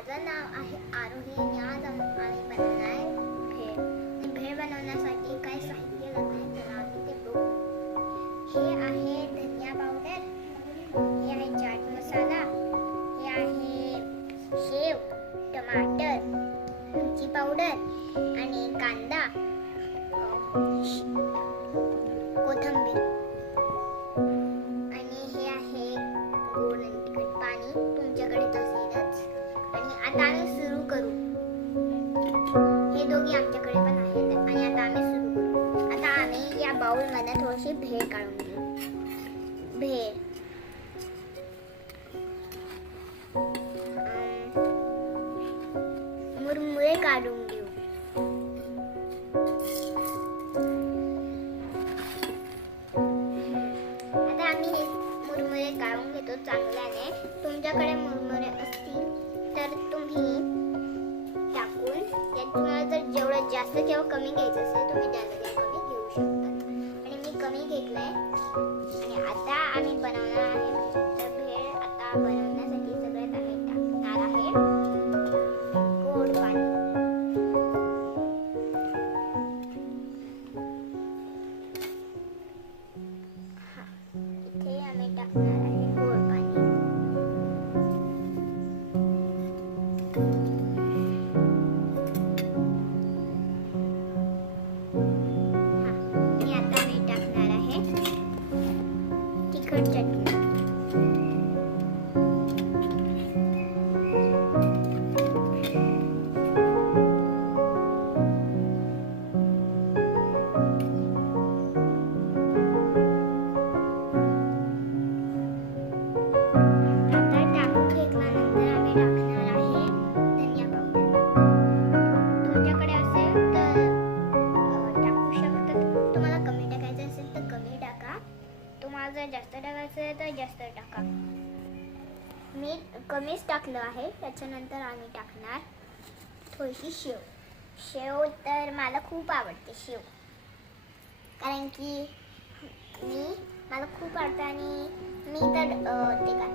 माझं नाव आहे आरोही आणि आज आम्ही बनवणार आहे भेळ. भेळ बनवण्यासाठी काय साहित्य लागणार तर आम्ही ते बघू. हे आहे धनिया पावडर, हे आहे चाट मसाला, हे आहे शेव, टमाटर, मिरची पावडर आणि कांदा, कोथिंबीर आणि हे आहे गोड आणि तिखट पाणी तुमच्याकडे असेलच. आणि आता आम्ही सुरू करू. हे दोघे आमच्याकडे पण आहेत आणि आता आम्ही सुरू करू. आता आम्ही या बाउल मध्ये थोडीशी भेळ काढून घेऊ. भेळ मुरमुरे काढून घेऊ. आता आम्ही हे मुरमुरे काढून घेतो चांगल्याने. तुमच्याकडे मुरमुरे असतील तर तुम्ही टाकून त्यात तुम्हाला जर जेवढं जास्त किंवा कमी घ्यायचं असेल तुम्ही जास्त कमी घेऊ शकता. आणि मी कमी घेतलंय. आणि आता आम्ही बनवणार आहे तर भेळ. आता बनवण्यासाठी सगळ्यात आम्ही टाकणार आहे गोड पाणी. इथे आम्ही टाकणार आहे गोड पाणी. आणि आता आम्ही टाकणार आहे तिखट चटणी. जर जास्त टाकायचं तर जास्त टाका. मी कमीच टाकलं आहे. त्याच्यानंतर आम्ही टाकणार थोडीशी शेव. शेव तर मला खूप आवडते शेव, कारण की मला खूप आवडतं. आणि मी तर ते काय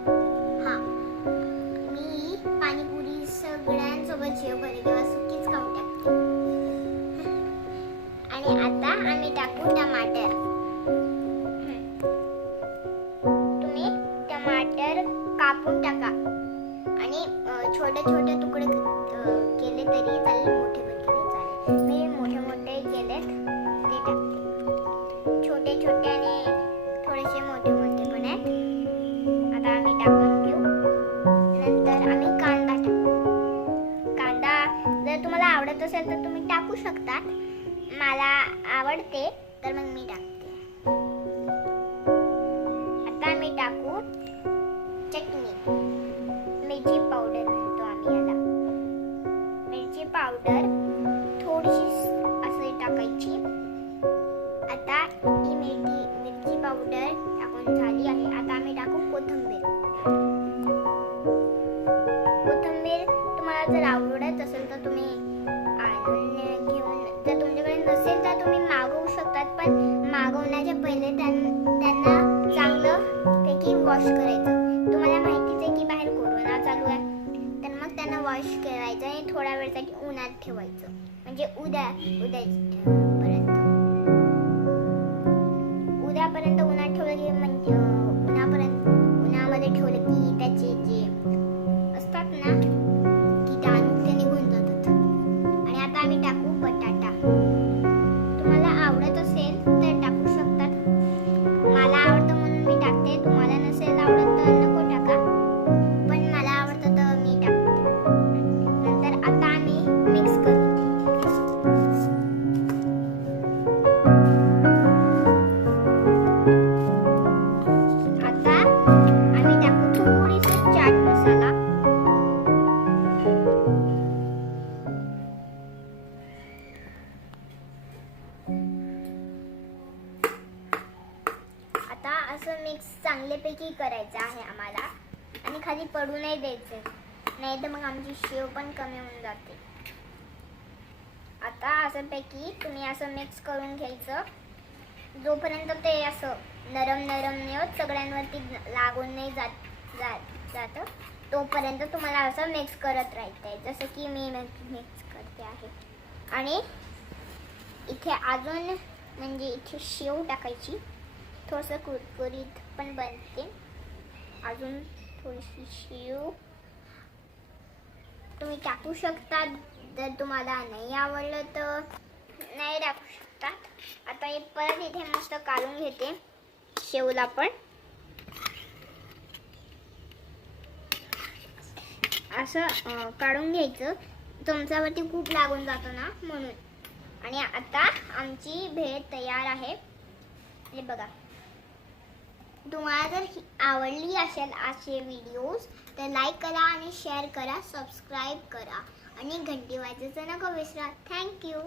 मी पाणीपुरी सगळ्यांसोबत शेव भरली किंवा सुकीच खाऊन टाकते. आणि आता आम्ही टाकू टमाटर. टमाटर कापून टाका आणि छोटे छोटे तुकडे केले तरी चालेल, मोठे पण केले चालेल. मी मोठे मोठे केलेत ते टाकते. छोटे छोटे आणि थोडेसे मोठे मोठे पण आहेत. आता आम्ही टाकून घेऊ. नंतर आम्ही कांदा टाकू. कांदा जर तुम्हाला आवडत असेल तर तुम्ही टाकू शकता. मला आवडते तर मग मी टाकते. आता आम्ही टाकू चटणी. मिरची पावडर म्हणतो आम्ही याला. मिरची पावडर थोडीशी असे टाकायची. आता ही मिरची पावडर टाकून झाली आहे. आता आम्ही टाकू कोथिंबीर. कोथिंबीर तुम्हाला जर आवडत असेल तर तुम्ही आणून घेऊन, जर तुमच्याकडे नसेल तर तुम्ही मागवू शकतात. पण मागवण्याच्या पहिले त्यांना चांगलं पैकी वॉश करायचं. तुम्हाला माहितीच आहे की बाहेर कोरोना चालू आहे, तर मग त्यांना वॉश करायचं आणि थोड्या वेळसाठी उन्हात ठेवायचं. म्हणजे उद्यापर्यंत उन्हात ठेवलं की म्हणजे उन्हामध्ये ठेवलं की त्याचे जे असतात ना कीटाणू ते निघून जातात. आणि आता आम्ही टाकू बटाटा. तुम्हाला आवडत असेल तर टाकू शकतात. मला आवडतं म्हणून मी टाकते. तुम्हाला नसेल आवडत तर नको टाका, पण मला आवडतं तर मी टाकते. नंतर आता आम्ही मिक्स करू. आता आम्ही टाकू थोडीशी चाट मसाला. आता असं मिक्स चांगल्यापैकी करायचं आहे आम्हाला. आणि खाली पडू नाही द्यायचं, नाही तर मग आमची शेव पण कमी होऊन जाते. आता असं पैकी तुम्ही असं मिक्स करून घ्यायचं. जोपर्यंत ते असं नरम नरम नाही होत, सगळ्यांवरती लागून नाही जात तोपर्यंत तुम्हाला असं मिक्स करत राहायचं आहे, जसं की मी मिक्स करते आहे. आणि इथे अजून म्हणजे इथे शेव टाकायची, थोडंसं कुरकुरीत पण बनते. अजून थोडीशी शेव तुम्ही टाकू शकता, जर तुम्हाला नाही आवडलं तर नाही टाकू शकतात. आता हे परत इथे मस्त काढून घेते शेवला पण असं काढून घ्यायचं, चमच्यावरती खूप लागून जातो ना म्हणून. आणि आता आमची भेळ तयार आहे. हे बघा, तुम्हाला जर आवडली असेल असे व्हिडिओज तर लाईक करा आणि शेअर करा, सबस्क्राईब करा आणि घंटी वाजवायचं नका विसरा. थँक्यू.